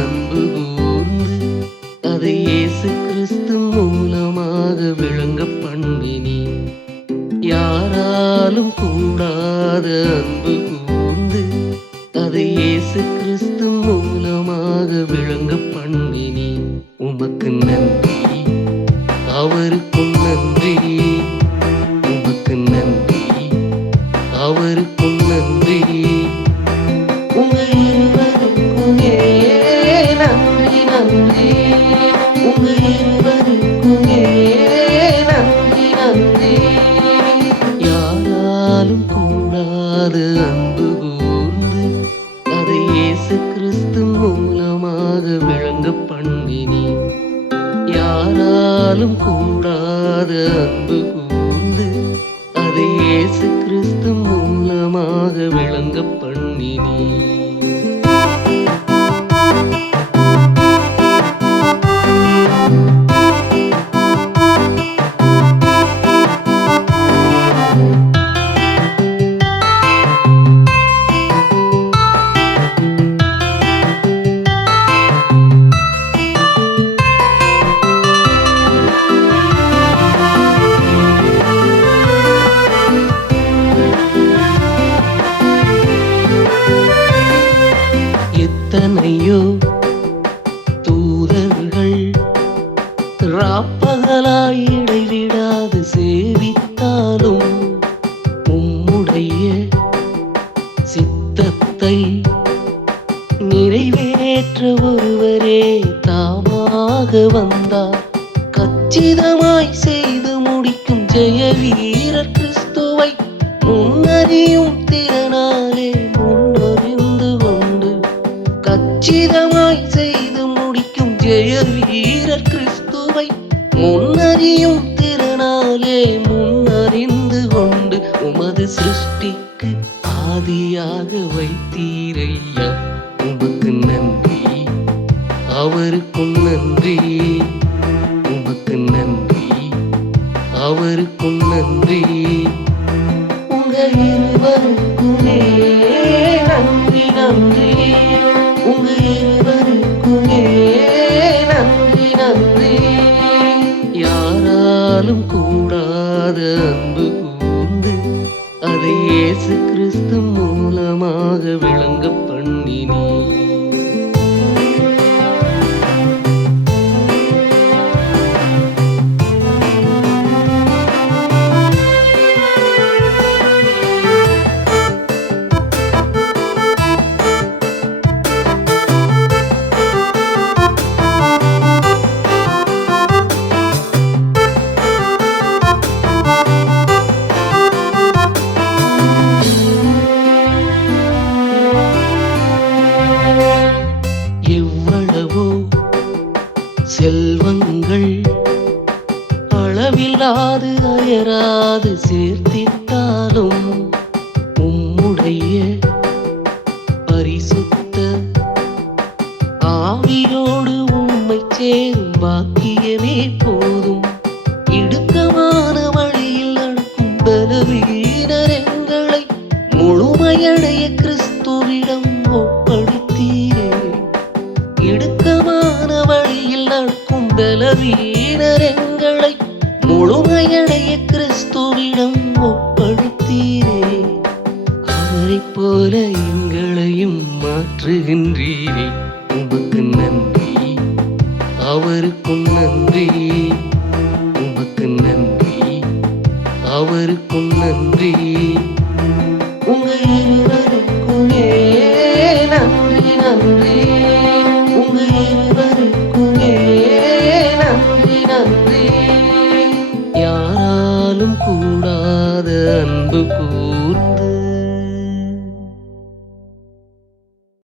அன்பு கூர்ந்து அதை இயேசு கிறிஸ்து மூலமாக விளங்க பண்ணினி. யாராலும் கூடாத அன்பு கூர்ந்து அதை இயேசு கிறிஸ்து மூலமாக விளங்க பண்ணினி. உமக்கு நன்றி, அவருக்கும் நன்றி, உமக்கு நன்றி, அவருக்கும் நன்றி. உங்க இருவருக்குமே நன்றி நன்றி, உங்க இருவருக்குமே நன்றி நன்றி. யாராலும் கூடாத அன்பு கூர்ந்து அதை இயேசு கிறிஸ்து மூலமாக விளங்க பண்ணினி. யாராலும் கூடாத அன்பு கூர்ந்து அதை இயேசு கிறிஸ்து மூலமாக விளங்க பண்ணினி. எத்தனையோ தூதர்கள் ராப்பகலாய் இடைவிடாது சேவித்தாலும் உம்முடைய சித்தத்தை நிறைவேற்ற ஒருவரே தாமாக வந்தார். கச்சிதமாய் செய்து முடிக்கும் ஜெய வீரர் கிறிஸ்துவை முன்னறியும் திறனாலே முன்னறிந்து கொண்டு, கச்சிதமாய் செய்து முடிக்கும் ஜெய வீரர் கிறிஸ்துவை முன்னறியும் திறனாலே முன்னறிந்து கொண்டு, உமது சிருஷ்டிக்கு ஆதியாக வைத்தீரையா. உமக்கு நன்றி, அவருக்கும் நன்றி, உமக்கு நன்றி, அவருக்கும் நன்றி. உங்க இருவருக்குமே நன்றி நன்றி, உங்க இருவருக்குமே நன்றி நன்றி. யாராலும் கூடாத அன்பு கூர்ந்து அதை இயேசு கிறிஸ்து மூலமாக விளங்க பண்ணினி. எவ்வளவோ செல்வங்கள் அளவில்லாது அயராது சேர்த்திட்டாலும் உம்முடைய பரிசுத்த ஆவியோடு உம்மை சேரும் பாக்கியமே போதும். இடுக்கமான வழியில் நடக்கும் பலவீனர் எங்களை முழுமையடைய கிறிஸ்துவிடம் ஒப்படைத்தீரே. இடுக்கமான வழியில் நடக்கும் பலவீனர் எங்களை முழுமையடைய கிறிஸ்துவிடம் ஒப்படைத்தீரே. அவரைப் போல எங்களையும் மாற்றுகின்றீரே. உமக்கு நன்றி, அவருக்கும் நன்றி, உமக்கு நன்றி, அவருக்கும் நன்றி.